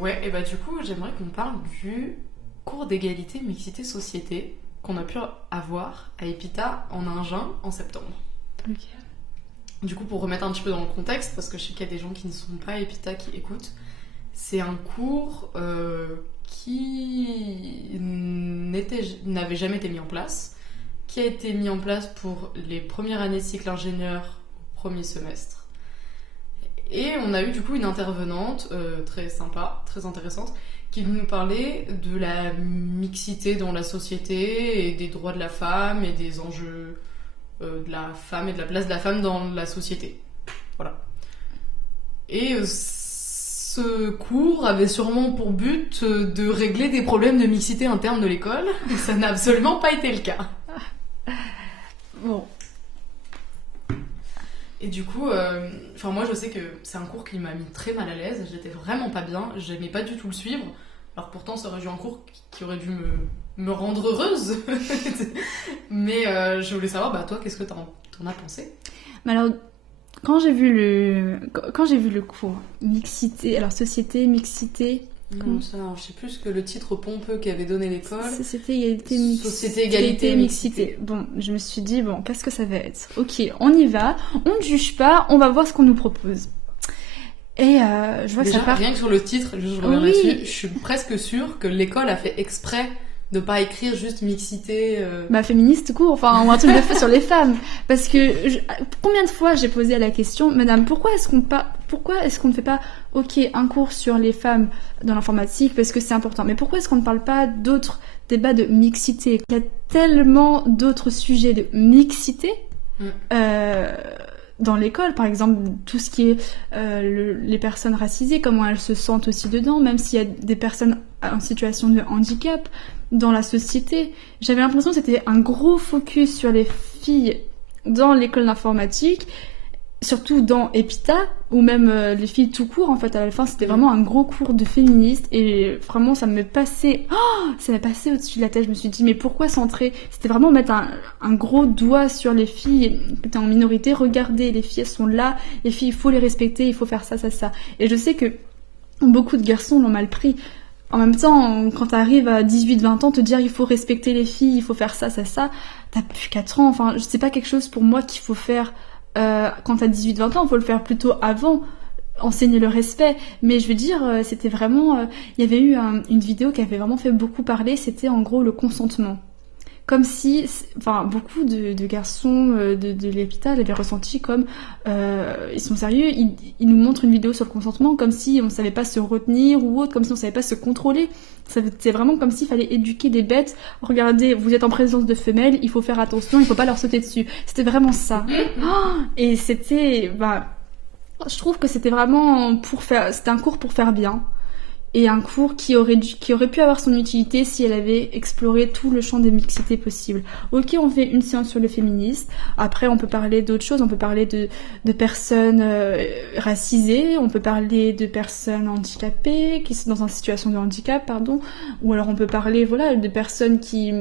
Ouais, et bah du coup, j'aimerais qu'on parle du cours d'égalité, mixité, société qu'on a pu avoir à Epita en Agen en septembre. Ok. Du coup, pour remettre un petit peu dans le contexte, parce que je sais qu'il y a des gens qui ne sont pas à Epita qui écoutent, c'est un cours qui n'avait jamais été mis en place, qui a été mis en place pour les premières années de cycle ingénieur au premier semestre. Et on a eu du coup une intervenante très sympa, très intéressante, qui nous parlait de la mixité dans la société et des droits de la femme et des enjeux de la femme et de la place de la femme dans la société. Voilà. Et ce cours avait sûrement pour but de régler des problèmes de mixité interne de l'école, et ça n'a absolument pas été le cas. Bon. Et du coup, moi je sais que c'est un cours qui m'a mis très mal à l'aise, j'étais vraiment pas bien, j'aimais pas du tout le suivre, alors pourtant ça aurait dû un cours qui aurait dû me rendre heureuse. Mais je voulais savoir, toi, qu'est-ce que t'en as pensé? Mais alors, quand j'ai vu le cours mixité, alors société, mixité... Non, je sais plus que le titre pompeux qu'avait donné l'école. Société, égalité, mixité. Société, égalité, mixité. Bon, je me suis dit, qu'est-ce que ça va être? Ok, on y va, on ne juge pas, on va voir ce qu'on nous propose. Et je vois déjà, que ça part... rien que sur le titre, je reviens là-dessus, je suis presque sûre que l'école a fait exprès de pas écrire juste mixité. Féministe court, ou un truc de fait sur les femmes. Parce que combien de fois j'ai posé la question, madame, pourquoi est-ce qu'on ne fait pas, ok, un cours sur les femmes dans l'informatique parce que c'est important, mais pourquoi est-ce qu'on ne parle pas d'autres débats de mixité? Il y a tellement d'autres sujets de mixité. Dans l'école, par exemple, tout ce qui est les personnes racisées, comment elles se sentent aussi dedans, même s'il y a des personnes en situation de handicap dans la société. J'avais l'impression que c'était un gros focus sur les filles dans l'école d'informatique, surtout dans Epita, ou même les filles tout court, en fait, à la fin, c'était vraiment un gros cours de féministe, et vraiment, ça m'est passé au-dessus de la tête. Je me suis dit, mais pourquoi centrer? C'était vraiment mettre un gros doigt sur les filles qui étaient en minorité. Regardez, les filles, elles sont là, les filles, il faut les respecter, il faut faire ça, ça, ça. Et je sais que beaucoup de garçons l'ont mal pris. En même temps, quand t'arrives à 18-20 ans, te dire il faut respecter les filles, il faut faire ça, ça, ça, t'as plus 4 ans. Enfin, c'est pas quelque chose pour moi qu'il faut faire quand t'as 18-20 ans, il faut le faire plutôt avant, enseigner le respect. Mais je veux dire, c'était vraiment... Il y avait eu une vidéo qui avait vraiment fait beaucoup parler, c'était en gros le consentement. Comme si, beaucoup de garçons de l'hôpital avaient ressenti comme ils sont sérieux, ils nous montrent une vidéo sur le consentement comme si on savait pas se retenir ou autre, comme si on savait pas se contrôler. C'est vraiment comme s'il fallait éduquer des bêtes. Regardez, vous êtes en présence de femelles, il faut faire attention, il faut pas leur sauter dessus. C'était vraiment ça. Et c'était, je trouve que c'était vraiment c'était un cours pour faire bien. Et un cours qui aurait pu avoir son utilité si elle avait exploré tout le champ des mixités possibles. Ok, on fait une séance sur le féminisme, après on peut parler d'autres choses, on peut parler de personnes racisées, on peut parler de personnes handicapées, qui sont dans une situation de handicap, ou alors on peut parler de personnes qui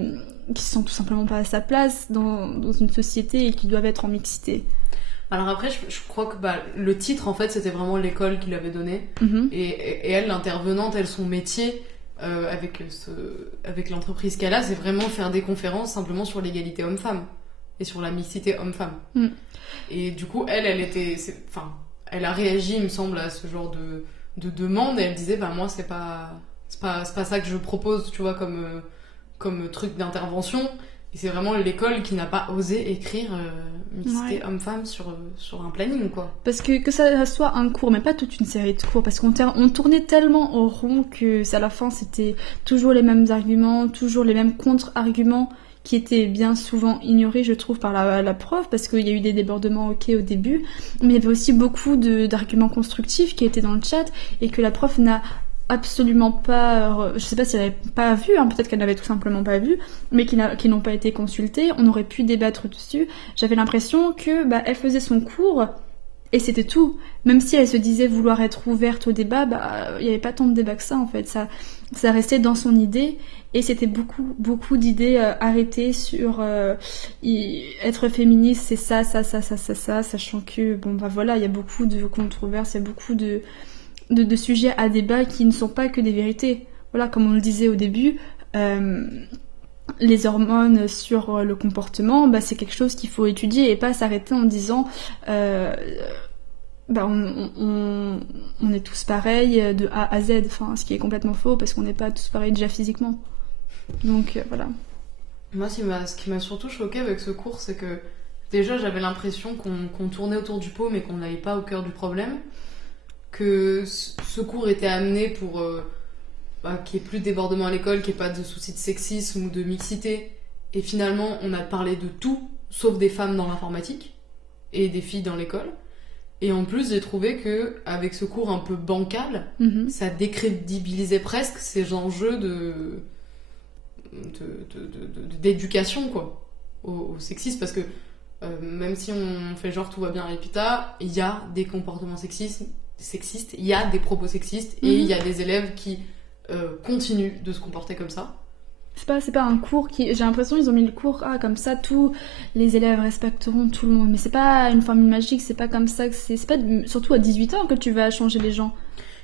sont tout simplement pas à sa place dans une société et qui doivent être en mixité. Alors après, je crois que le titre, en fait, c'était vraiment l'école qui l'avait donné. Et elle, l'intervenante, son métier, avec l'entreprise qu'elle a, c'est vraiment faire des conférences simplement sur l'égalité homme-femme et sur la mixité homme-femme. Et du coup, elle a réagi, il me semble, à ce genre de demande, et elle disait, moi, c'est pas ça que je propose, tu vois, comme truc d'intervention. Et c'est vraiment l'école qui n'a pas osé écrire mixité homme-femme sur un planning, quoi. Parce que ça soit un cours, mais pas toute une série de cours, parce qu'on tournait tellement au rond que à la fin c'était toujours les mêmes arguments, toujours les mêmes contre-arguments qui étaient bien souvent ignorés, je trouve, par la prof, parce qu'il y a eu des débordements au début, mais il y avait aussi beaucoup d'arguments constructifs qui étaient dans le chat et que la prof n'a absolument pas, je sais pas si elle avait pas vu, peut-être qu'elle n'avait tout simplement pas vu, mais qui n'ont pas été consultés. On aurait pu débattre dessus. J'avais l'impression que elle faisait son cours et c'était tout. Même si elle se disait vouloir être ouverte au débat, il n'y avait pas tant de débat que ça, en fait. Ça restait dans son idée et c'était beaucoup d'idées arrêtées sur être féministe, c'est ça, sachant que il y a beaucoup de controverses, il y a beaucoup de sujets à débat qui ne sont pas que des vérités. Voilà, comme on le disait au début, les hormones sur le comportement, c'est quelque chose qu'il faut étudier et pas s'arrêter en disant on est tous pareils de A à Z, ce qui est complètement faux parce qu'on n'est pas tous pareils déjà physiquement. Donc voilà. Moi, ce qui m'a surtout choquée avec ce cours, c'est que déjà j'avais l'impression qu'on tournait autour du pot mais qu'on n'allait pas au cœur du problème, que ce cours était amené pour qu'il n'y ait plus de débordement à l'école, qu'il n'y ait pas de soucis de sexisme ou de mixité, et finalement on a parlé de tout sauf des femmes dans l'informatique et des filles dans l'école. Et en plus, j'ai trouvé que avec ce cours un peu bancal, ça décrédibilisait presque ces enjeux d'éducation quoi, au sexisme, parce que même si on fait genre tout va bien à Epita, il y a des comportements sexistes, il y a des propos sexistes, et il y a des élèves qui continuent de se comporter comme ça. C'est pas un cours qui... J'ai l'impression qu'ils ont mis le cours, comme ça, tous les élèves respecteront tout le monde. Mais c'est pas une formule magique, c'est pas comme ça que c'est... C'est pas surtout à 18 ans que tu vas changer les gens.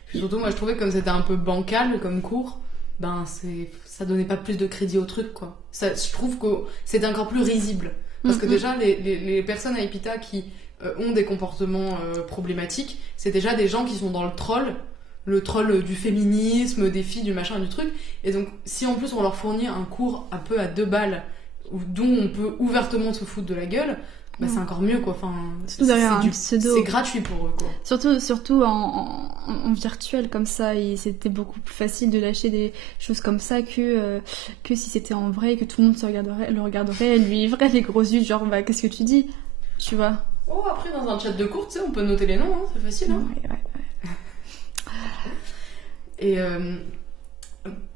Puis surtout, moi, je trouvais que comme c'était un peu bancal comme cours, ça donnait pas plus de crédit au truc, quoi. Je trouve que c'était encore plus risible. Parce que déjà, les personnes à Epita qui ont des comportements problématiques, c'est déjà des gens qui sont dans le troll du féminisme, des filles, du machin, du truc. Et donc, si en plus on leur fournit un cours un peu à 2 balles, dont on peut ouvertement se foutre de la gueule, c'est encore mieux, quoi. Surtout derrière un pseudo. C'est gratuit pour eux, quoi. Surtout en virtuel, comme ça, c'était beaucoup plus facile de lâcher des choses comme ça que si c'était en vrai, que tout le monde le regarderait, lui livrerait les gros yeux, genre, qu'est-ce que tu dis, tu vois. Oh, après, dans un chat de cours, tu sais, on peut noter les noms, c'est facile, hein. Ouais. Et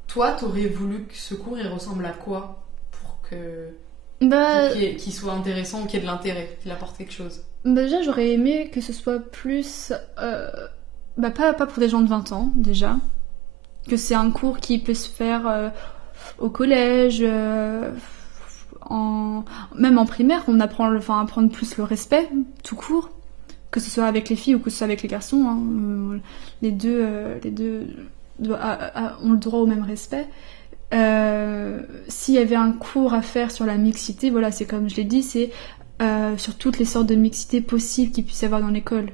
toi, t'aurais voulu que ce cours il ressemble à quoi pour qu'il soit intéressant, qu'il y ait de l'intérêt, qu'il apporte quelque chose? Déjà, j'aurais aimé que ce soit plus... pas pour des gens de 20 ans, déjà. Que c'est un cours qui peut se faire au collège, même en primaire, on apprend à apprendre plus le respect, tout court. Que ce soit avec les filles ou que ce soit avec les garçons, hein. Les deux ont le droit au même respect. S'il y avait un cours à faire sur la mixité, voilà, c'est comme je l'ai dit, c'est sur toutes les sortes de mixité possibles qu'il puisse y avoir dans l'école.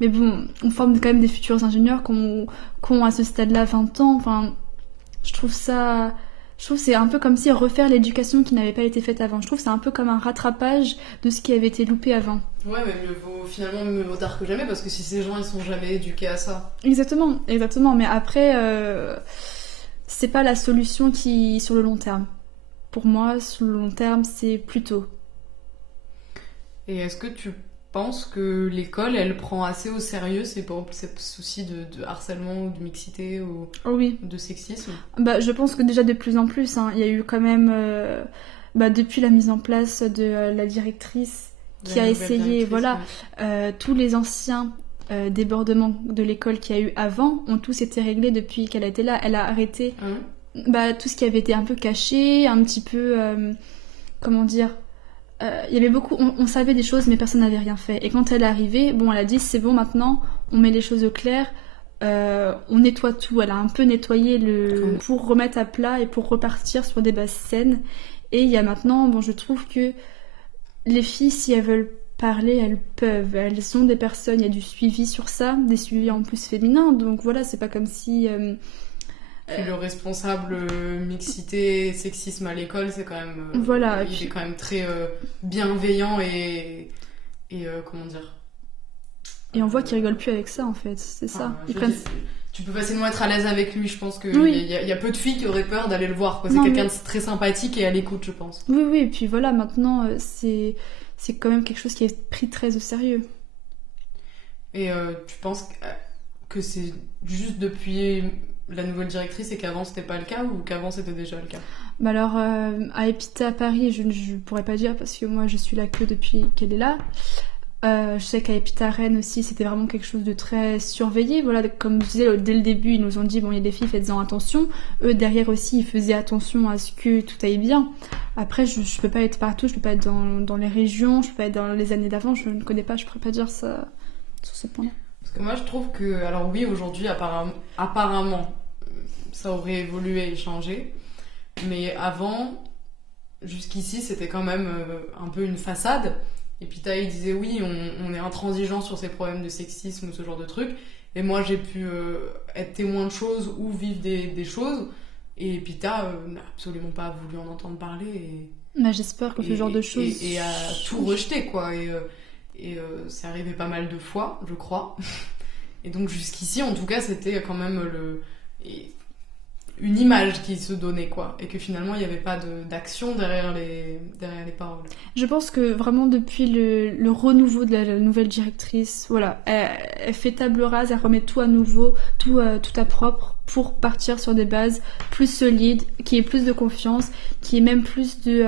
Mais bon, on forme quand même des futurs ingénieurs qui ont à ce stade-là 20 ans. Je trouve que c'est un peu comme si refaire l'éducation qui n'avait pas été faite avant. Je trouve que c'est un peu comme un rattrapage de ce qui avait été loupé avant. Ouais, mais mieux vaut tard que jamais, parce que si ces gens ils sont jamais éduqués à ça. Exactement. Mais après, c'est pas la solution qui sur le long terme. Pour moi, sur le long terme, c'est plus tôt. Et est-ce que tu penses que l'école, elle prend assez au sérieux ces soucis de harcèlement ou de mixité ou de sexisme? Je pense que déjà de plus en plus, il y a eu quand même, depuis la mise en place de la directrice qui a essayé, tous les anciens débordements de l'école qu'il y a eu avant ont tous été réglés depuis qu'elle était là. Elle a arrêté tout ce qui avait été un peu caché, un petit peu, comment dire... il y avait beaucoup, on savait des choses mais personne n'avait rien fait, et quand elle est arrivée, elle a dit c'est bon, maintenant on met les choses au clair, on nettoie tout. Elle a un peu nettoyé pour remettre à plat et pour repartir sur des bases saines. Et il y a maintenant, je trouve que les filles, si elles veulent parler, elles peuvent, elles sont des personnes, il y a du suivi sur ça, des suivis en plus féminins, donc voilà, c'est pas comme si... Puis le responsable mixité, sexisme à l'école, c'est quand même... il est quand même très bienveillant et comment dire... Et on voit qu'il rigole plus avec ça, en fait, c'est ça. Tu peux facilement être à l'aise avec lui, je pense qu'il y a peu de filles qui auraient peur d'aller le voir, quoi. C'est quelqu'un de très sympathique et à l'écoute, je pense. Oui, et puis voilà, maintenant, c'est quand même quelque chose qui est pris très au sérieux. Et tu penses que c'est juste depuis... la nouvelle directrice, et qu'avant c'était pas le cas, ou qu'avant c'était déjà le cas? Alors à Epita à Paris, je pourrais pas dire parce que moi je suis là que depuis qu'elle est là. Je sais qu'à Epita Rennes aussi c'était vraiment quelque chose de très surveillé. Voilà, comme je disais dès le début, ils nous ont dit il y a des filles, faites-en attention. Eux derrière aussi ils faisaient attention à ce que tout aille bien. Après je peux pas être partout, je peux pas être dans les régions, je peux pas être dans les années d'avant, je ne connais pas, je pourrais pas dire ça sur ce point-là. Parce que moi je trouve que, alors oui, aujourd'hui apparemment ça aurait évolué et changé, mais avant, jusqu'ici c'était quand même un peu une façade. Et puis il disait oui, on est intransigeant sur ces problèmes de sexisme ou ce genre de trucs. Et moi j'ai pu être témoin de choses ou vivre des choses. Et Pita n'a absolument pas voulu en entendre parler. Bah, j'espère que ce genre de choses... Et a tout rejeté, quoi. C'est arrivé pas mal de fois, je crois. Et donc jusqu'ici, en tout cas, c'était quand même une image qui se donnait, quoi. Et que finalement, il n'y avait pas d'action derrière les paroles. Je pense que vraiment depuis le renouveau de la nouvelle directrice, voilà, elle fait table rase, elle remet tout à nouveau, tout à propre pour partir sur des bases plus solides, qui ait plus de confiance, qui ait même plus de...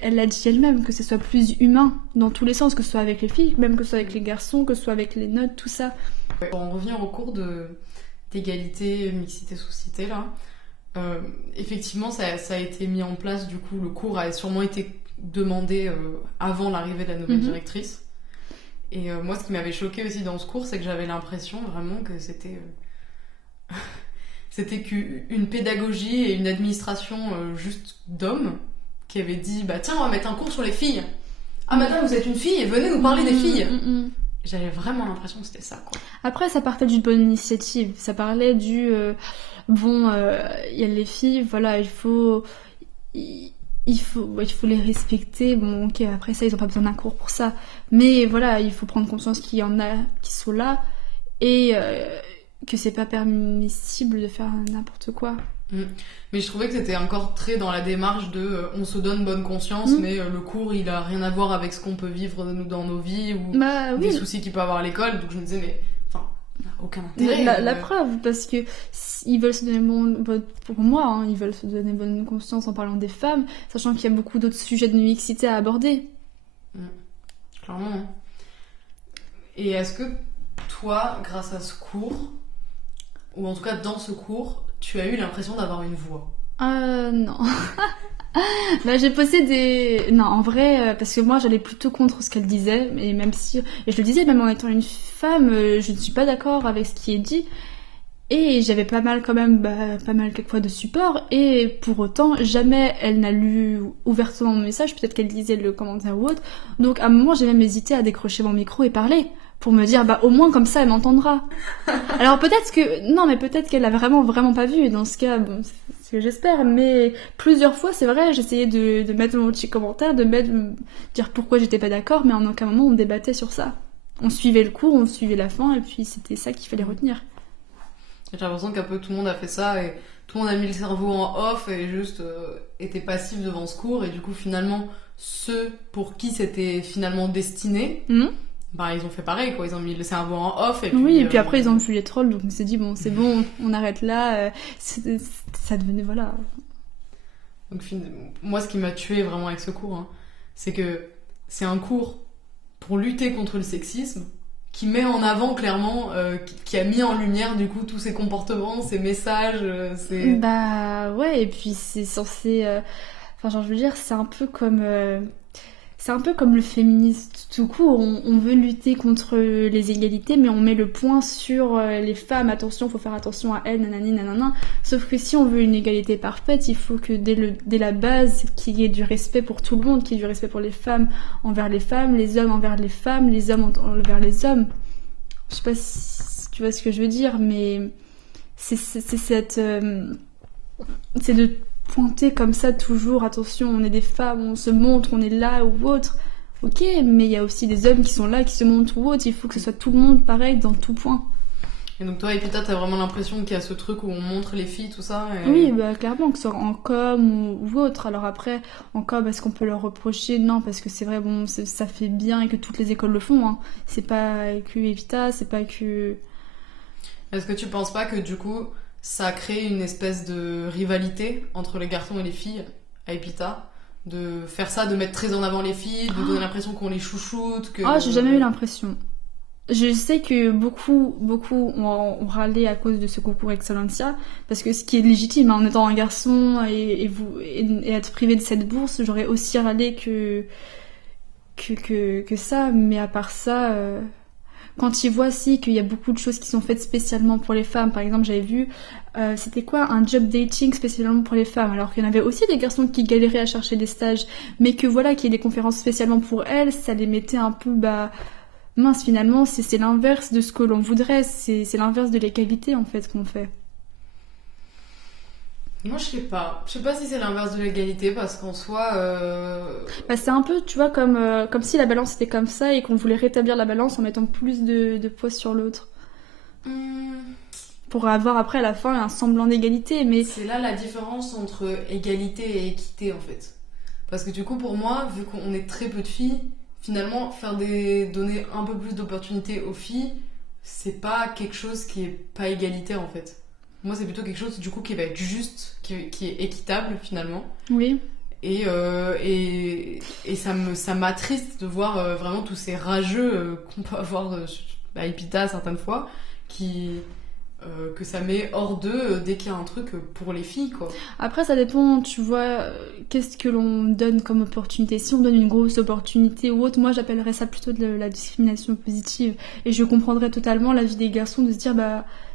elle l'a dit elle-même, que ce soit plus humain dans tous les sens, que ce soit avec les filles, même que ce soit avec les garçons, que ce soit avec les notes, tout ça. Pour en revenir au cours d'égalité, mixité, sous-cité, là, effectivement, ça a été mis en place, du coup, le cours a sûrement été demandé avant l'arrivée de la nouvelle directrice. Et moi, ce qui m'avait choqué aussi dans ce cours, c'est que j'avais l'impression vraiment que c'était qu'une pédagogie et une administration juste d'hommes qui avaient dit bah tiens, on va mettre un cours sur les filles. Ah madame, vous êtes une fille, venez nous parler des filles. J'avais vraiment l'impression que c'était ça, quoi. Après, ça partait d'une bonne initiative. Ça parlait du bon, il y a les filles, voilà, il faut les respecter. Bon, ok, après ça, ils ont pas besoin d'un cours pour ça. Mais voilà, il faut prendre conscience qu'il y en a qui sont là et que c'est pas permissible de faire n'importe quoi. Mais je trouvais que c'était encore très dans la démarche de on se donne bonne conscience, mais le cours il a rien à voir avec ce qu'on peut vivre dans nos vies ou des soucis qu'il peut avoir à l'école. Donc je me disais, mais enfin, aucun intérêt. La preuve, parce que ils veulent se donner pour moi, hein, ils veulent se donner bonne conscience en parlant des femmes, sachant qu'il y a beaucoup d'autres sujets de mixité à aborder. Clairement. Et est-ce que toi, grâce à ce cours, ou en tout cas dans ce cours, tu as eu l'impression d'avoir une voix? Non. Bah, j'ai posé des... Non, en vrai, parce que moi, j'allais plutôt contre ce qu'elle disait, et même si... Et je le disais, même en étant une femme, je ne suis pas d'accord avec ce qui est dit. Et j'avais pas mal quand même, pas mal quelquefois de support, et pour autant, jamais elle n'a lu ouvertement mon message, peut-être qu'elle lisait le commentaire ou autre. Donc à un moment, j'ai même hésité à décrocher mon micro et parler, pour me dire, au moins comme ça, elle m'entendra. Alors peut-être que... Non, mais peut-être qu'elle l'a vraiment pas vu, et dans ce cas, bon, c'est ce que j'espère, mais plusieurs fois, c'est vrai, j'essayais de mettre mon petit commentaire, dire pourquoi j'étais pas d'accord, mais en aucun moment on débattait sur ça. On suivait le cours, on suivait la fin, et puis c'était ça qu'il fallait retenir. J'ai l'impression qu'un peu tout le monde a fait ça et tout le monde a mis le cerveau en off et juste était passif devant ce cours et du coup finalement ceux pour qui c'était finalement destiné, ils ont fait pareil, quoi. Ils ont mis le cerveau en off et puis... et puis après ils ont vu les trolls, donc on s'est dit bon c'est bon, on arrête là, ça devenait voilà. Donc moi ce qui m'a tué vraiment avec ce cours, c'est que c'est un cours pour lutter contre le sexisme qui met en avant clairement, qui a mis en lumière du coup tous ces comportements, ces messages, Bah ouais, et puis c'est censé... je veux dire, c'est un peu comme le féminisme tout court. On veut lutter contre les égalités, mais on met le point sur les femmes. Attention, faut faire attention à elles, nanani, nanana. Sauf que si on veut une égalité parfaite, il faut que dès la base, qu'il y ait du respect pour tout le monde, qu'il y ait du respect pour les femmes envers les femmes, les hommes envers les femmes, les hommes envers les hommes. Je sais pas si tu vois ce que je veux dire, mais c'est de pointer comme ça toujours, attention, on est des femmes, on se montre, on est là ou autre. Ok, mais il y a aussi des hommes qui sont là, qui se montrent ou autre, il faut que ce soit tout le monde pareil dans tout point. Et donc toi, Epita, t'as vraiment l'impression qu'il y a ce truc où on montre les filles, tout ça Oui, clairement, que ce soit en com ou autre. Alors après, en com, est-ce qu'on peut leur reprocher? Non, parce que c'est vrai, bon, ça fait bien et que toutes les écoles le font, hein. C'est pas que Epita, c'est pas que... Est-ce que tu penses pas que du coup, ça a créé une espèce de rivalité entre les garçons et les filles à Epita? De faire ça, de mettre très en avant les filles, de donner l'impression qu'on les chouchoute, que... j'ai jamais eu l'impression. Je sais que beaucoup ont râlé à cause de ce concours Excellencia, parce que ce qui est légitime, en étant un garçon et être privé de cette bourse, j'aurais aussi râlé que ça, mais à part ça, quand ils voient aussi qu'il y a beaucoup de choses qui sont faites spécialement pour les femmes. Par exemple, j'avais vu, c'était quoi, un job dating spécialement pour les femmes, alors qu'il y en avait aussi des garçons qui galéraient à chercher des stages, mais que voilà, qu'il y ait des conférences spécialement pour elles, ça les mettait un peu, mince, finalement, c'est l'inverse de ce que l'on voudrait, c'est l'inverse de l'égalité en fait qu'on fait. Moi, je sais pas. Je sais pas si c'est l'inverse de l'égalité, parce qu'en soi... C'est un peu, tu vois, comme si la balance était comme ça et qu'on voulait rétablir la balance en mettant plus de poids sur l'autre. Pour avoir après à la fin un semblant d'égalité, mais... C'est là la différence entre égalité et équité, en fait. Parce que du coup, pour moi, vu qu'on est très peu de filles, finalement, donner un peu plus d'opportunités aux filles, c'est pas quelque chose qui est pas égalitaire, en fait. Moi, c'est plutôt quelque chose du coup qui va être juste, qui est équitable finalement. Oui. Et ça m'attriste de voir vraiment tous ces rageux qu'on peut avoir à Epita certaines fois, que ça met hors d'eux dès qu'il y a un truc pour les filles, quoi. Après, ça dépend, tu vois, qu'est-ce que l'on donne comme opportunité. Si on donne une grosse opportunité ou autre, moi j'appellerais ça plutôt de la discrimination positive. Et je comprendrais totalement l'avis des garçons de se dire,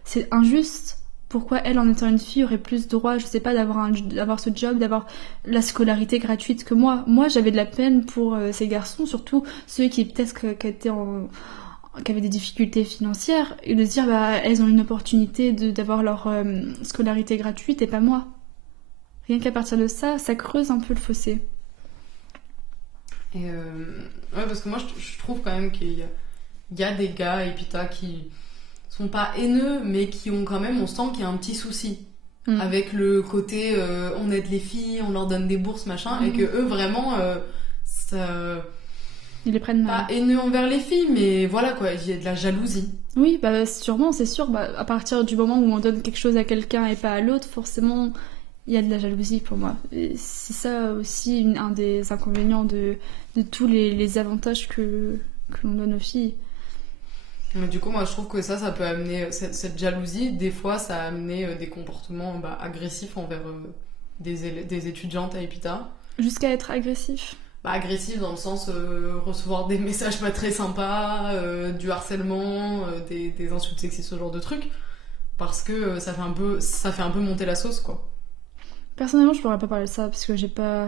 c'est injuste. Pourquoi elle, en étant une fille, aurait plus droit, je sais pas, d'avoir ce job, d'avoir la scolarité gratuite que moi. Moi, j'avais de la peine pour ces garçons, surtout ceux qui peut-être qui avaient des difficultés financières, et de se dire, elles ont une opportunité d'avoir leur scolarité gratuite et pas moi. Rien qu'à partir de ça, ça creuse un peu le fossé. Et ouais, parce que moi, je trouve quand même qu'il y a des gars à Epita qui sont pas haineux, mais qui ont quand même, on sent qu'il y a un petit souci avec le côté on aide les filles, on leur donne des bourses, machin, et que eux vraiment ils les prennent mal. Pas haineux envers les filles, mais voilà quoi, il y a de la jalousie. Oui, sûrement, c'est sûr. À partir du moment où on donne quelque chose à quelqu'un et pas à l'autre, forcément, il y a de la jalousie pour moi. Et c'est ça aussi un des inconvénients de tous les avantages que l'on donne aux filles. Mais du coup, moi, je trouve que ça peut amener cette jalousie. Des fois, ça a amené des comportements agressifs envers des étudiantes à Epita. Jusqu'à être agressif. Agressif dans le sens recevoir des messages pas très sympas, du harcèlement, des insultes sexistes, ce genre de trucs. Parce que ça fait un peu monter la sauce, quoi. Personnellement, je pourrais pas parler de ça parce que j'ai pas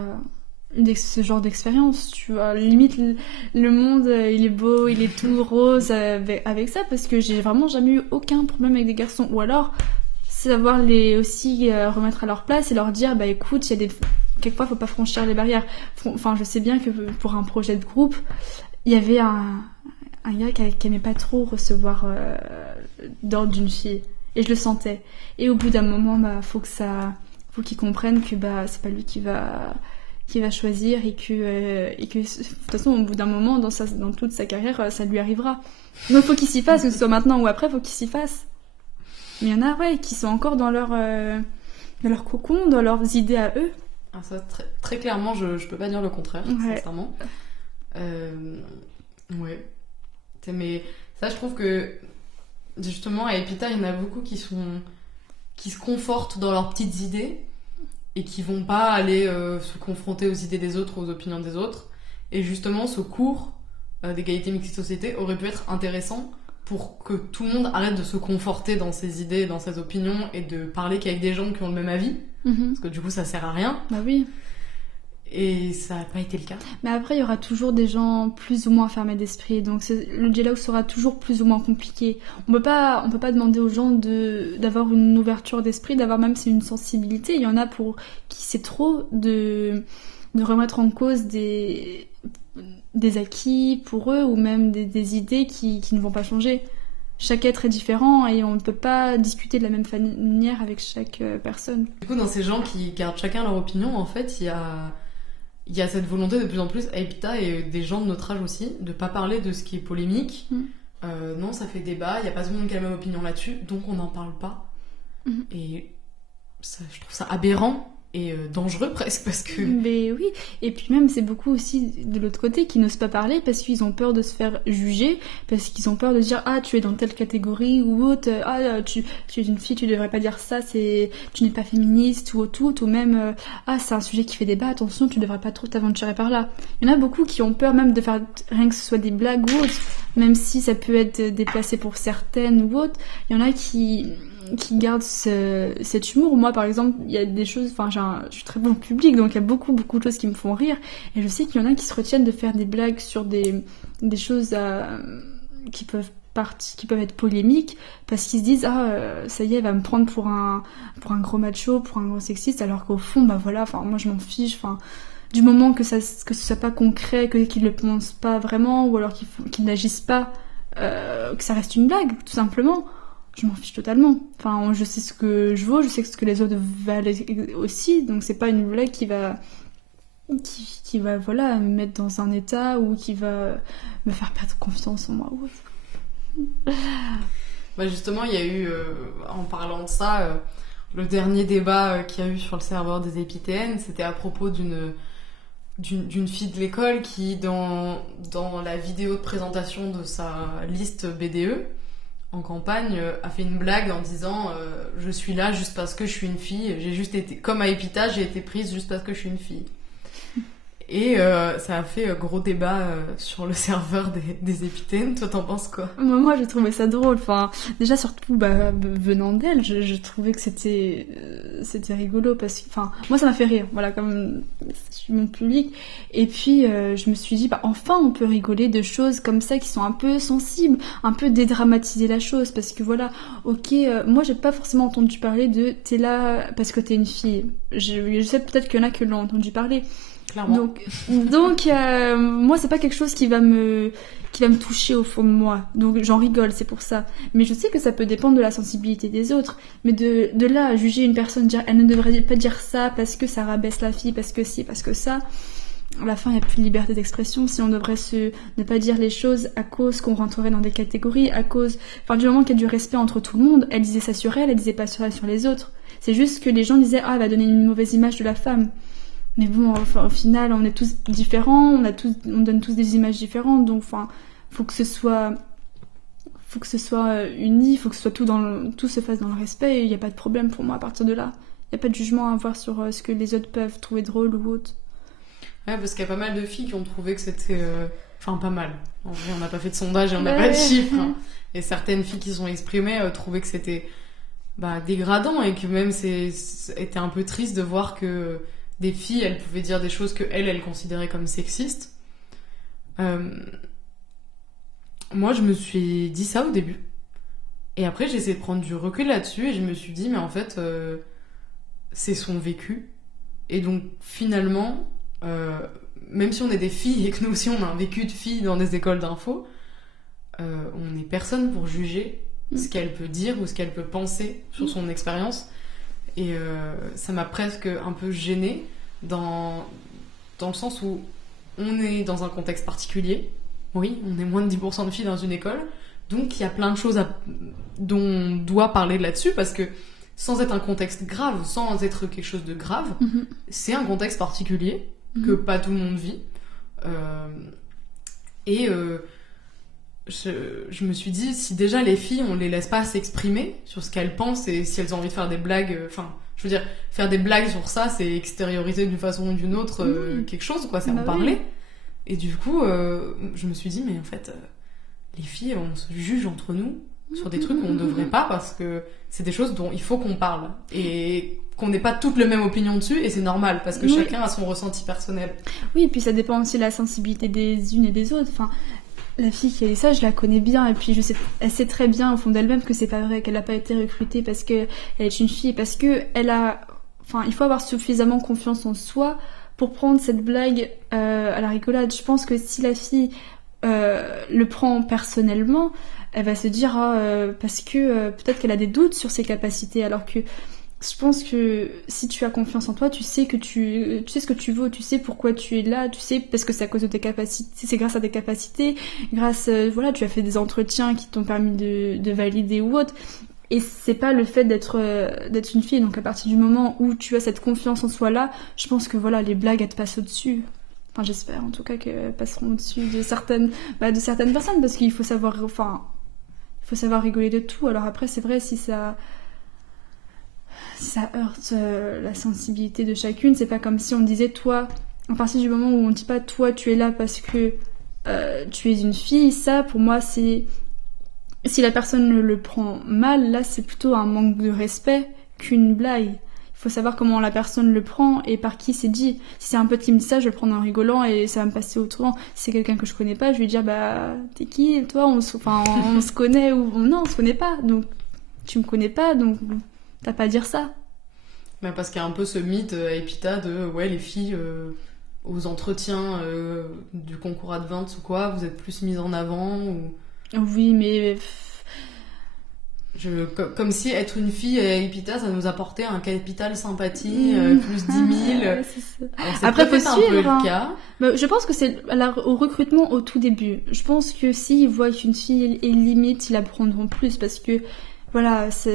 ce genre d'expérience, tu vois. Limite, le monde, il est beau, il est tout rose avec ça, parce que j'ai vraiment jamais eu aucun problème avec des garçons. Ou alors, savoir les aussi remettre à leur place et leur dire, écoute, il y a quelquefois, faut pas franchir les barrières. Enfin, je sais bien que pour un projet de groupe, il y avait un gars qui aimait pas trop recevoir d'ordre d'une fille. Et je le sentais. Et au bout d'un moment, faut qu'il comprenne que c'est pas lui qui va choisir et que de toute façon au bout d'un moment dans toute sa carrière ça lui arrivera, donc faut qu'il s'y fasse, que ce soit maintenant ou après, faut qu'il s'y fasse. Mais il y en a qui sont encore dans leur cocon, dans leurs idées à eux. Ça, très, très clairement, je peux pas dire le contraire, sincèrement. Ouais, mais ça, je trouve que justement à Epita, il y en a beaucoup qui se confortent dans leurs petites idées et qui vont pas aller se confronter aux idées des autres, aux opinions des autres. Et justement, ce cours d'égalité mixte société aurait pu être intéressant pour que tout le monde arrête de se conforter dans ses idées, dans ses opinions, et de parler qu'avec des gens qui ont le même avis. Parce que du coup, ça sert à rien. Oui. Et ça n'a pas été le cas. Mais après, il y aura toujours des gens plus ou moins fermés d'esprit. Donc le dialogue sera toujours plus ou moins compliqué. On peut pas demander aux gens d'avoir une ouverture d'esprit, d'avoir même une sensibilité. Il y en a pour qui c'est trop de remettre en cause des acquis pour eux, ou même des idées qui ne vont pas changer. Chaque être est différent et on ne peut pas discuter de la même manière avec chaque personne. Du coup, dans ces gens qui gardent chacun leur opinion, en fait, il y a cette volonté de plus en plus à Epita, et des gens de notre âge aussi, de pas parler de ce qui est polémique. Non, ça fait débat, il n'y a pas tout le monde qui a la même opinion là-dessus, donc on n'en parle pas. Et ça, je trouve ça aberrant et dangereux presque parce que... Mais oui, et puis même c'est beaucoup aussi de l'autre côté qui n'osent pas parler parce qu'ils ont peur de se faire juger, parce qu'ils ont peur de dire ah tu es dans telle catégorie ou autre, ah tu es une fille, tu devrais pas dire ça, tu n'es pas féministe ou tout, ou même ah c'est un sujet qui fait débat, attention tu devrais pas trop t'aventurer par là. Il y en a beaucoup qui ont peur même de faire rien que ce soit des blagues ou autre, même si ça peut être déplacé pour certaines ou autres, il y en a qui gardent cet humour. Moi, par exemple, il y a des choses... Enfin, je suis très bon public, donc il y a beaucoup de choses qui me font rire. Et je sais qu'il y en a qui se retiennent de faire des blagues sur des choses qui peuvent être polémiques, parce qu'ils se disent ça y est, elle va me prendre pour un gros macho, pour un gros sexiste, alors qu'au fond, bah voilà, enfin, moi je m'en fiche, enfin... Du moment que ce soit pas concret, qu'ils le pensent pas vraiment, ou alors qu'ils n'agissent pas, que ça reste une blague, tout simplement... Je m'en fiche totalement. Enfin, je sais ce que je vaux, je sais ce que les autres valent aussi, donc c'est pas une blague qui va voilà, me mettre dans un état ou qui va me faire perdre confiance en moi. Bah justement, il y a eu, en parlant de ça, le dernier débat qu'il y a eu sur le serveur des épithéennes, c'était à propos d'une fille de l'école qui, dans la vidéo de présentation de sa liste BDE, en campagne, a fait une blague en disant je suis là juste parce que je suis une fille, j'ai juste été, comme à Epita, j'ai été prise juste parce que je suis une fille. Et ça a fait gros débat sur le serveur des épithènes. Toi, t'en penses quoi? Moi, j'ai trouvé ça drôle. Enfin, déjà, surtout venant d'elle, je trouvais que c'était rigolo parce que, enfin, moi, ça m'a fait rire. Voilà, comme je suis mon public. Et puis, je me suis dit, enfin, on peut rigoler de choses comme ça qui sont un peu sensibles, un peu dédramatiser la chose. Parce que voilà, ok, moi, j'ai pas forcément entendu parler de t'es là parce que t'es une fille. Je sais peut-être qu'il y en a qui l'ont entendu parler. Clairement. Donc moi c'est pas quelque chose qui va me toucher au fond de moi, donc j'en rigole, c'est pour ça. Mais je sais que ça peut dépendre de la sensibilité des autres, mais de là à juger une personne, dire elle ne devrait pas dire ça parce que ça rabaisse la fille, parce que si, parce que ça, à la fin il n'y a plus de liberté d'expression. Si on devrait ne pas dire les choses à cause qu'on rentrerait dans des catégories, à cause, enfin du moment qu'il y a du respect entre tout le monde, elle disait ça sur elle disait pas ça sur les autres. C'est juste que les gens disaient elle va donner une mauvaise image de la femme. Mais bon, enfin, au final, on est tous différents, on donne tous des images différentes, donc enfin, faut que ce soit uni, faut que tout se fasse dans le respect, et il n'y a pas de problème pour moi à partir de là. Il n'y a pas de jugement à avoir sur ce que les autres peuvent trouver drôle ou autre. Ouais, parce qu'il y a pas mal de filles qui ont trouvé que c'était... Enfin, pas mal. En vrai, on n'a pas fait de sondage et on n'a pas de chiffres. Hein. Et certaines filles qui sont exprimées trouvaient que c'était dégradant, et que même c'était un peu triste de voir que des filles, elles pouvaient dire des choses que elles considéraient comme sexistes. Moi, je me suis dit ça au début. Et après, j'ai essayé de prendre du recul là-dessus et je me suis dit, mais en fait, c'est son vécu. Et donc, finalement, même si on est des filles et que nous aussi on a un vécu de filles dans des écoles d'info, on n'est personne pour juger ce qu'elle peut dire ou ce qu'elle peut penser sur son expérience. Et ça m'a presque un peu gênée dans le sens où on est dans un contexte particulier. Oui, on est moins de 10% de filles dans une école. Donc il y a plein de choses dont on doit parler là-dessus, parce que sans être un contexte grave, sans être quelque chose de grave, c'est un contexte particulier que pas tout le monde vit. Je me suis dit, si déjà les filles, on les laisse pas s'exprimer sur ce qu'elles pensent, et si elles ont envie de faire des blagues, je veux dire, faire des blagues sur ça, c'est extérioriser d'une façon ou d'une autre quelque chose, quoi, c'est en parler. Oui. Et du coup, je me suis dit, mais en fait, les filles, on se juge entre nous sur des trucs où on devrait pas, parce que c'est des choses dont il faut qu'on parle. Et qu'on n'ait pas toutes la même opinion dessus, et c'est normal, parce que chacun a son ressenti personnel. Oui, et puis ça dépend aussi de la sensibilité des unes et des autres. Enfin, la fille qui a dit ça, je la connais bien, et puis elle sait très bien au fond d'elle-même que c'est pas vrai, qu'elle n'a pas été recrutée parce qu'elle est une fille, parce que il faut avoir suffisamment confiance en soi pour prendre cette blague à la rigolade. Je pense que si la fille le prend personnellement, elle va se dire parce que peut-être qu'elle a des doutes sur ses capacités, alors que je pense que si tu as confiance en toi, tu sais tu sais ce que tu vaux, tu sais pourquoi tu es là, tu sais parce que c'est à cause de tes capacités, c'est grâce à tes capacités, tu as fait des entretiens qui t'ont permis de valider ou autre. Et c'est pas le fait d'être une fille. Donc à partir du moment où tu as cette confiance en soi là, je pense que voilà, les blagues elles te passent au-dessus. Enfin j'espère en tout cas qu'elles passeront au-dessus de certaines personnes, parce qu'il faut savoir, rigoler de tout. Alors après c'est vrai, si ça heurte la sensibilité de chacune, c'est pas comme si on disait toi, à partir du moment où on dit pas toi tu es là parce que tu es une fille, ça pour moi c'est, si la personne le prend mal, là c'est plutôt un manque de respect qu'une blague. Il faut savoir comment la personne le prend et par qui c'est dit. Si c'est un pote qui me dit ça, je vais le prendre en rigolant et ça va me passer autrement. Si c'est quelqu'un que je connais pas, je vais lui dire bah t'es qui toi, on se connaît ou non, on se connaît pas, donc tu me connais pas, donc t'as pas à dire ça. Mais parce qu'il y a un peu ce mythe à Epita de ouais, les filles aux entretiens du concours Advance ou quoi, vous êtes plus mises en avant ou... Oui, mais comme si être une fille à Epita, ça nous apportait un capital sympathie, plus 10 000. Ouais, c'est ça. Alors, c'est après, peut-être faut un peu suivre. le cas. Mais je pense que c'est au recrutement au tout début. Je pense que s'ils voient qu'une fille est limite, ils la prendront plus parce que voilà, ça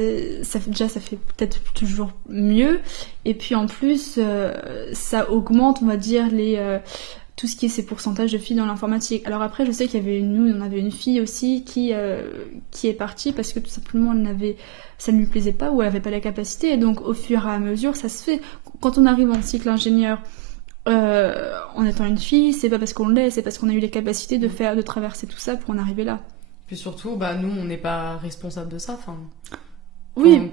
fait peut-être toujours mieux. Et puis en plus, ça augmente, on va dire, tout ce qui est ces pourcentages de filles dans l'informatique. Alors après, je sais qu'il y avait on avait une fille aussi qui est partie parce que tout simplement ça ne lui plaisait pas ou elle n'avait pas la capacité. Et donc au fur et à mesure, ça se fait. Quand on arrive en cycle ingénieur, en étant une fille, c'est pas parce qu'on l'est, c'est parce qu'on a eu les capacités de traverser tout ça pour en arriver là. Puis surtout, bah nous, on n'est pas responsable de ça. Enfin, oui.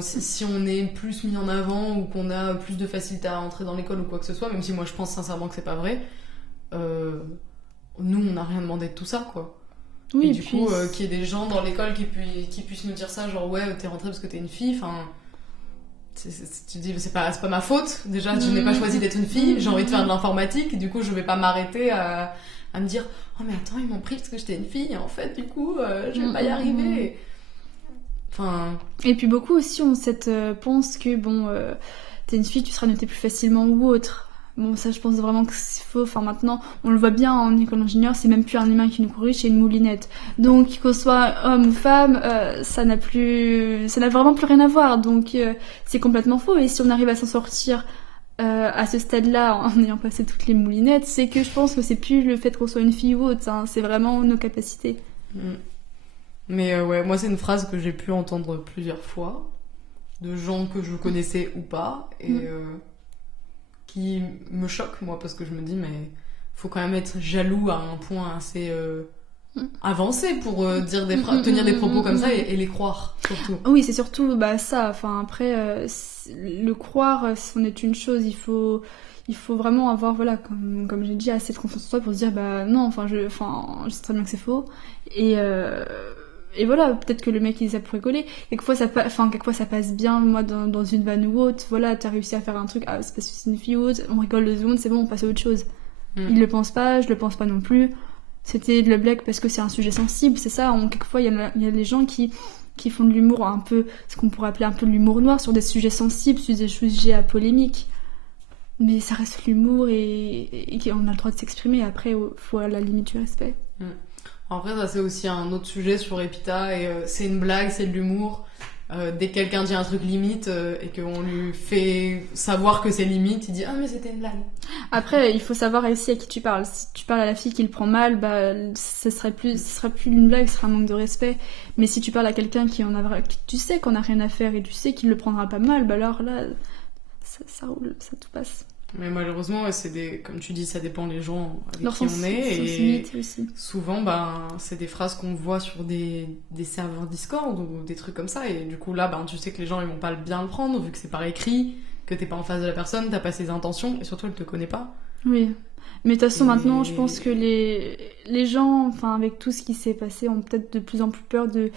Si on est plus mis en avant ou qu'on a plus de facilité à entrer dans l'école ou quoi que ce soit, même si moi je pense sincèrement que c'est pas vrai, nous on n'a rien demandé de tout ça, quoi. Oui, et du coup, qu'il y ait des gens dans l'école qui puissent nous dire ça, genre ouais, t'es rentrée parce que t'es une fille, enfin. Tu dis, c'est pas ma faute, déjà, je n'ai pas choisi d'être une fille, j'ai envie de faire de l'informatique, du coup je vais pas m'arrêter à me dire, oh mais attends, ils m'ont pris parce que j'étais une fille, et en fait, du coup, je vais pas y arriver. Enfin... Et puis beaucoup aussi pensent que bon, t'es une fille, tu seras notée plus facilement ou autre. Bon, ça je pense vraiment que c'est faux. Enfin maintenant, on le voit bien en école d'ingénieur, c'est même plus un humain qui nous corrige, c'est une moulinette. Donc qu'on soit homme ou femme, ça n'a vraiment plus rien à voir. Donc c'est complètement faux. Et si on arrive à s'en sortir à ce stade-là, en ayant passé toutes les moulinettes, c'est que je pense que c'est plus le fait qu'on soit une fille ou autre, hein, c'est vraiment nos capacités. Mais ouais, moi c'est une phrase que j'ai pu entendre plusieurs fois, de gens que je connaissais ou pas, et qui me choque, moi, parce que je me dis, mais faut quand même être jaloux à un point assez avancé pour tenir des propos comme ça et les croire, surtout. Oui, c'est surtout ça. Enfin, après, le croire, c'en est une chose. Il faut vraiment avoir, voilà, comme j'ai dit, assez de confiance en soi pour se dire, bah non, je sais très bien que c'est faux. Et voilà, peut-être que le mec il dit ça pour rigoler. Quelquefois ça passe bien, moi dans une vanne ou autre, voilà, t'as réussi à faire un truc, c'est parce que c'est une fille ou autre, on rigole 2 secondes, c'est bon, on passe à autre chose. Il le pense pas, je le pense pas non plus. C'était de la blague parce que c'est un sujet sensible, c'est ça. Quelquefois il y a des gens qui font de l'humour un peu, ce qu'on pourrait appeler un peu de l'humour noir, sur des sujets sensibles, sur des sujets à polémique. Mais ça reste l'humour et on a le droit de s'exprimer. Après, il faut à la limite du respect. Après, ça c'est aussi un autre sujet sur Epita, et c'est une blague, c'est de l'humour. Dès que quelqu'un dit un truc limite et qu'on lui fait savoir que c'est limite, il dit « Ah mais c'était une blague ». Après, il faut savoir aussi à qui tu parles. Si tu parles à la fille qui le prend mal, ce sera plus une blague, ce sera un manque de respect. Mais si tu parles à quelqu'un qui tu sais qu'on a rien à faire et tu sais qu'il le prendra pas mal, alors là, ça roule, ça tout passe. Mais malheureusement, comme tu dis, ça dépend des gens avec leur qui on est. Et aussi. souvent, c'est des phrases qu'on voit sur des serveurs Discord ou des trucs comme ça. Et du coup, là, tu sais que les gens, ils vont pas bien le prendre, vu que c'est par écrit, que t'es pas en face de la personne, t'as pas ses intentions, et surtout, elle te connaît pas. Oui. Mais de toute façon, maintenant, je pense que les gens, avec tout ce qui s'est passé, ont peut-être de plus en plus peur de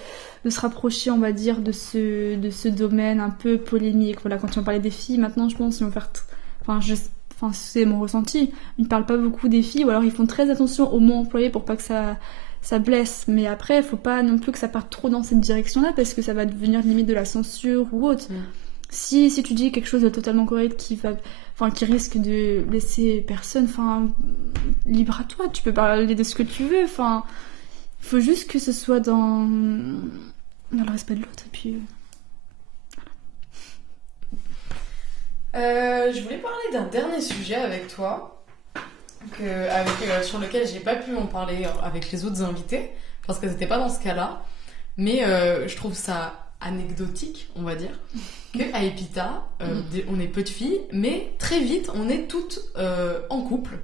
se rapprocher, on va dire, de ce domaine un peu polémique. Voilà, quand on parlait des filles, maintenant, je pense qu'ils vont faire... c'est mon ressenti. Ils ne parlent pas beaucoup des filles, ou alors ils font très attention aux mots employés pour pas que ça blesse. Mais après, il faut pas non plus que ça parte trop dans cette direction-là, parce que ça va devenir limite de la censure ou autre. Si tu dis quelque chose de totalement correct qui risque de blesser personne, libre à toi, tu peux parler de ce que tu veux. Il faut juste que ce soit dans dans le respect de l'autre, et puis... Je voulais parler d'un dernier sujet avec toi, sur lequel j'ai pas pu en parler avec les autres invités, parce que c'était pas dans ce cas-là, mais je trouve ça anecdotique, on va dire, qu'à Epita, on est peu de filles, mais très vite, on est toutes en couple,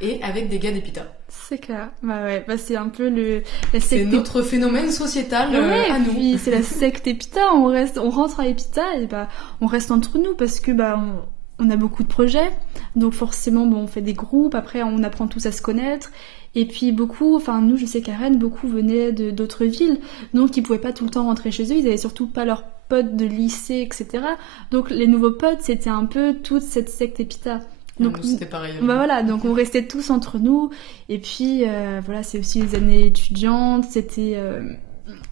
et avec des gars d'Epita. C'est clair. Bah ouais, bah c'est un peu la secte. C'est notre phénomène sociétal à nous. Puis c'est la secte Epita. On rentre à Epita et bah on reste entre nous parce que bah on a beaucoup de projets. Donc forcément, bon, on fait des groupes. Après, on apprend tous à se connaître. Et puis beaucoup, enfin nous, je sais qu'à Rennes, beaucoup venaient d'autres villes, donc ils pouvaient pas tout le temps rentrer chez eux. Ils avaient surtout pas leurs potes de lycée, etc. Donc les nouveaux potes, c'était un peu toute cette secte Epita. Donc c'était pareil. Bah voilà, donc on restait tous entre nous. Et puis voilà, c'est aussi les années étudiantes. C'était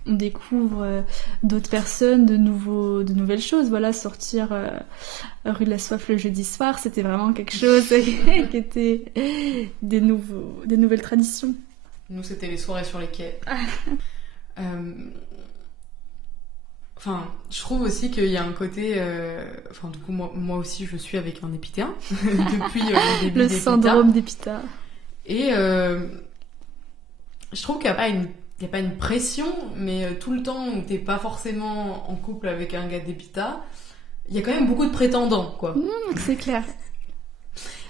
on découvre d'autres personnes, de nouvelles choses. Voilà, sortir rue de la Soif le jeudi soir, c'était vraiment quelque chose qui était des nouvelles traditions. Nous, c'était les soirées sur les quais. Enfin, je trouve aussi qu'il y a un côté... Enfin, du coup, moi aussi, je suis avec un épitéen depuis le début le syndrome d'Épita. Et je trouve qu'il n'y a pas une pression, mais tout le temps où t'es pas forcément en couple avec un gars d'Épita, il y a quand même beaucoup de prétendants, quoi. C'est clair.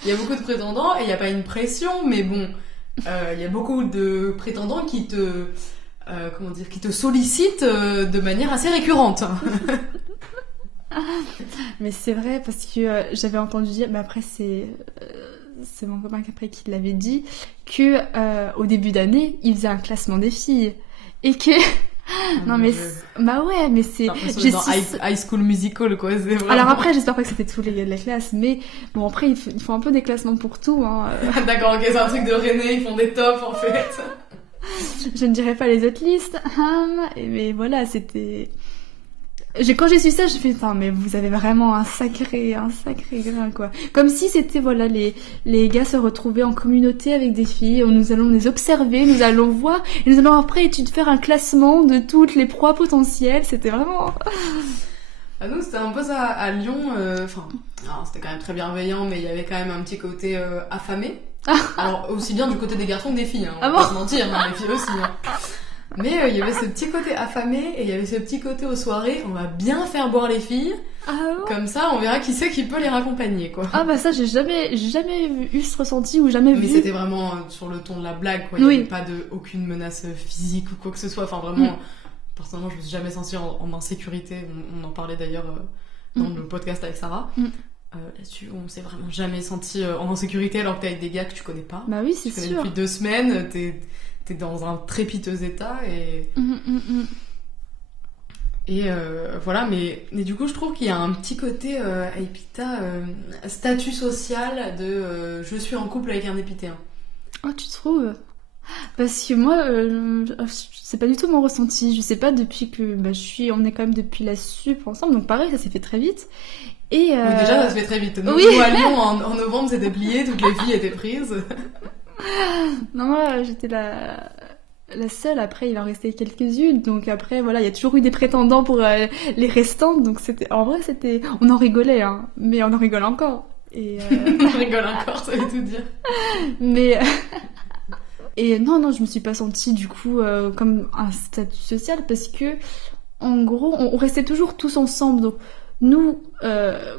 Il y a beaucoup de prétendants et il n'y a pas une pression, mais bon, il y a beaucoup de prétendants qui te... qui te sollicitent de manière assez récurrente. Mais c'est vrai parce que j'avais entendu dire, mais après c'est mon copain qui l'avait dit, que au début d'année, il faisait un classement des filles et que non mais bah ouais, mais c'est dans High School Musical, quoi. C'est vraiment... Alors après, j'espère pas que c'était tous les gars de la classe, mais bon, après ils font un peu des classements pour tout, hein. D'accord, ok, c'est un truc de René, ils font des tops en fait. Je ne dirais pas les autres listes, mais voilà, c'était... Quand j'ai su ça, je me suis dit, mais vous avez vraiment un sacré grain, quoi. Comme si c'était, voilà, les gars se retrouvaient en communauté avec des filles, nous allons les observer, nous allons voir, et nous allons après faire un classement de toutes les proies potentielles, c'était vraiment... À nous, c'était un peu ça à Lyon, c'était quand même très bienveillant, mais il y avait quand même un petit côté affamé. Alors, aussi bien du côté des garçons que des filles, hein, on va pas se mentir, hein, les filles aussi. Hein. Mais il y avait ce petit côté affamé et il y avait ce petit côté aux soirées, on va bien faire boire les filles, comme ça on verra qui c'est qui peut les raccompagner, quoi. Ah bah ça, j'ai jamais eu ce ressenti ou jamais vu. Mais c'était vraiment sur le ton de la blague, quoi. Il n'y avait pas aucune menace physique ou quoi que ce soit, enfin vraiment... Personnellement, je me suis jamais sentie en insécurité. On en parlait d'ailleurs dans le podcast avec Sarah. Là-dessus, on s'est vraiment jamais senti en insécurité alors que t'es avec des gars que tu connais pas. Bah oui, c'est sûr. Tu connais depuis 2 semaines, t'es dans un trépideux état et... Et voilà, mais du coup, je trouve qu'il y a un petit côté à Epita, statut social de je suis en couple avec un épitéen. Oh, tu trouves ? Parce que moi, c'est pas du tout mon ressenti. Je sais pas, depuis que on est quand même depuis la sup ensemble, donc pareil, ça s'est fait très vite. Et oui, déjà, ça se fait très vite. Nous, à Lyon, en novembre, c'était plié, toutes les filles étaient prises. Non, moi, j'étais la seule. Après, il en restait quelques-unes, donc après, voilà, il y a toujours eu des prétendants pour les restantes, donc en vrai, on en rigolait, hein, mais on en rigole encore. Et on rigole encore, ça veut tout dire. Mais... Et non, je me suis pas sentie du coup comme un statut social parce que, en gros, on restait toujours tous ensemble. Donc, nous,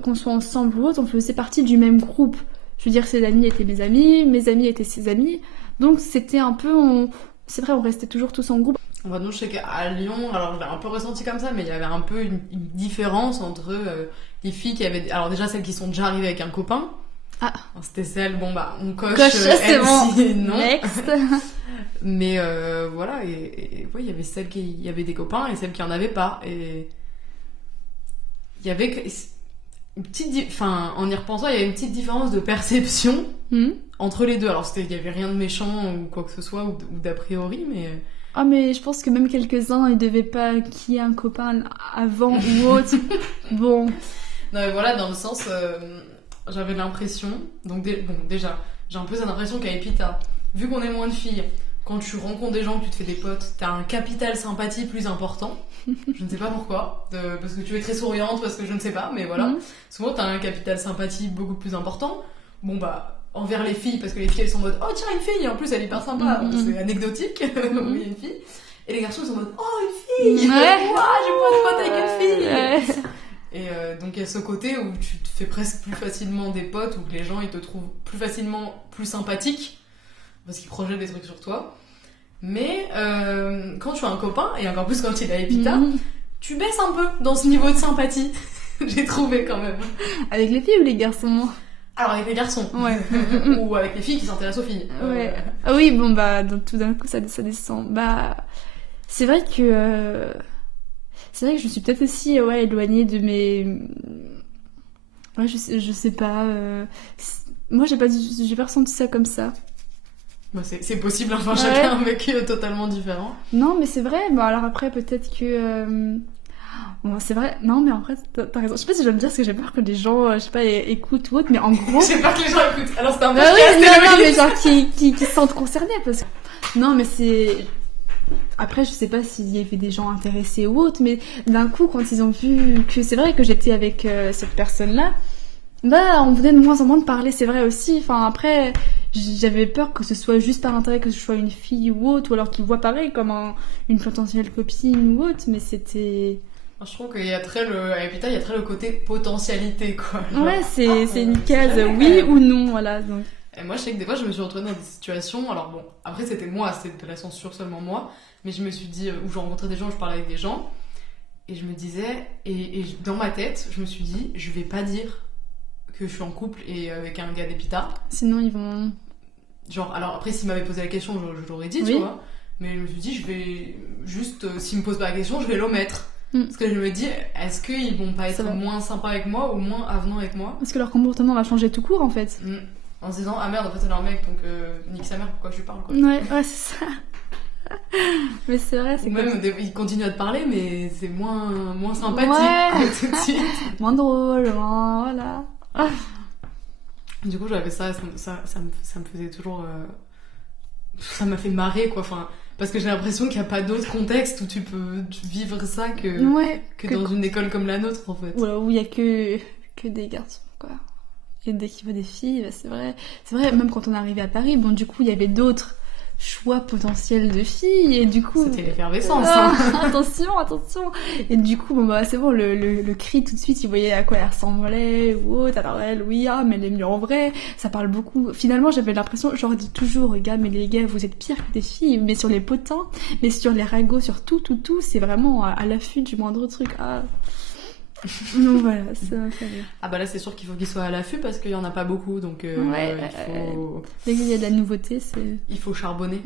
qu'on soit ensemble ou autre, on faisait partie du même groupe. Je veux dire, ses amis étaient mes amis étaient ses amis. Donc, c'était un peu... C'est vrai, on restait toujours tous en groupe. Nous, je sais qu'à Lyon, alors je l'ai un peu ressenti comme ça, mais il y avait un peu une différence entre les filles qui avaient... Alors déjà, celles qui sont déjà arrivées avec un copain. Ah. C'était celle, on coche c'est bon. Non. Next. Mais voilà, et ouais, il y avait celles qui avaient des copains et celles qui en avaient pas. Et il y avait une petite, en y repensant, il y avait une petite différence de perception entre les deux. Alors il y avait rien de méchant ou quoi que ce soit ou d'a priori, mais... Ah, mais je pense que même quelques-uns, ils devaient pas qu'il y ait un copain avant ou autre. Bon. Non, mais voilà, dans le sens... j'avais l'impression, donc déjà, j'ai un peu cette impression qu'à Epita, vu qu'on est moins de filles, quand tu rencontres des gens, que tu te fais des potes, t'as un capital sympathie plus important. Je ne sais pas pourquoi, parce que tu es très souriante, parce que je ne sais pas, mais voilà. Souvent, t'as un capital sympathie beaucoup plus important. Bon, bah, envers les filles, parce que les filles, elles sont en mode, oh, tiens, une fille, en plus, elle est hyper sympa. C'est anecdotique, il y a une fille. Et les garçons, ils sont en mode, oh, une fille! Ouah, j'ai pas de pote avec une fille! Et donc, il y a ce côté où tu te fais presque plus facilement des potes, où les gens, ils te trouvent plus facilement plus sympathique, parce qu'ils projettent des trucs sur toi. Mais quand tu as un copain, et encore plus quand il est à Epita, tu baisses un peu dans ce niveau de sympathie. J'ai trouvé quand même. Avec les filles ou les garçons? Alors avec les garçons. Ouais. Ou avec les filles qui s'intéressent aux filles. Ouais. Ah oui, bon bah donc, tout d'un coup ça descend. Bah c'est vrai que je me suis peut-être aussi éloignée de mes. Ouais, je sais pas. Moi j'ai pas ressenti ça comme ça. Bah, c'est possible, enfin chacun a un vécu totalement différent. Non mais c'est vrai, bon alors après peut-être que... Bon c'est vrai, non mais en fait t'as raison. Je sais pas si je dois me dire parce que j'ai peur que les gens, je sais pas, écoutent ou autre, mais en gros... J'ai peur que les gens écoutent, alors c'est un peu... non mais genre qui se sentent concernés parce que... Non mais c'est... Après je sais pas s'il y avait des gens intéressés ou autre, mais d'un coup quand ils ont vu que c'est vrai que j'étais avec cette personne-là, bah on venait de moins en moins de parler, c'est vrai aussi. Enfin après... J'avais peur que ce soit juste par intérêt que ce soit une fille ou autre, ou alors qu'ils voient pareil comme une potentielle copine ou autre, mais c'était... Je trouve qu'il y a très à Epita, il y a très le côté potentialité, quoi. Genre, ouais, c'est une case oui ou non, voilà. Donc. Et moi, je sais que des fois, je me suis retrouvée dans des situations, alors bon, après c'était de la censure seulement moi, mais je me suis dit, où je rencontrais des gens, où je parlais avec des gens, et je me disais, et dans ma tête, je me suis dit, je vais pas dire que je suis en couple et avec un gars d'Epita. Sinon ils vont... Genre, alors après s'il m'avait posé la question, je l'aurais dit, tu vois. Mais je me suis dit, je vais juste, s'il me pose pas la question, je vais l'omettre. Parce que je me dis, est-ce qu'ils vont pas être moins sympas avec moi ou moins avenants avec moi? Parce que leur comportement va changer tout court en fait. En se disant, ah merde, en fait c'est leur mec, donc nique sa mère, pourquoi je lui parle, quoi. Ouais, c'est ça. Mais c'est vrai, c'est ou comme même ils continuent à te parler, mais c'est moins sympathique tout de suite. Moins drôle, moins... voilà. Du coup j'avais ça me faisait toujours ça m'a fait marrer, quoi, enfin, parce que j'ai l'impression qu'il n'y a pas d'autre contexte où tu peux vivre ça que dans une école comme la nôtre, en fait. Où il y a que des garçons, quoi. Et dès qu'il y a des filles, bah, c'est vrai, même quand on est arrivé à Paris, bon, du coup, il y avait d'autres choix potentiels de filles, et du coup... C'était l'effervescence, attention. Et du coup, bon, bah, c'est bon, le cri, tout de suite, il voyait à quoi elle ressemblait, ou autre, alors elle, oui, mais elle est mieux en vrai, ça parle beaucoup. Finalement, j'avais l'impression, je leur dis toujours, gars, mais les gars, vous êtes pires que des filles, mais sur les potins, mais sur les ragots, sur tout, c'est vraiment à l'affût du moindre truc. Donc voilà, ça m'a fait rire. Ah bah là c'est sûr qu'il faut qu'ils soient à l'affût parce qu'il y en a pas beaucoup, donc il faut... Dès qu'il y a de la nouveauté, il faut charbonner.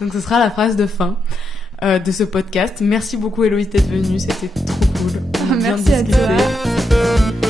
Donc ce sera la phrase de fin de ce podcast. Merci beaucoup Héloïse d'être venue, c'était trop cool. Merci à toi.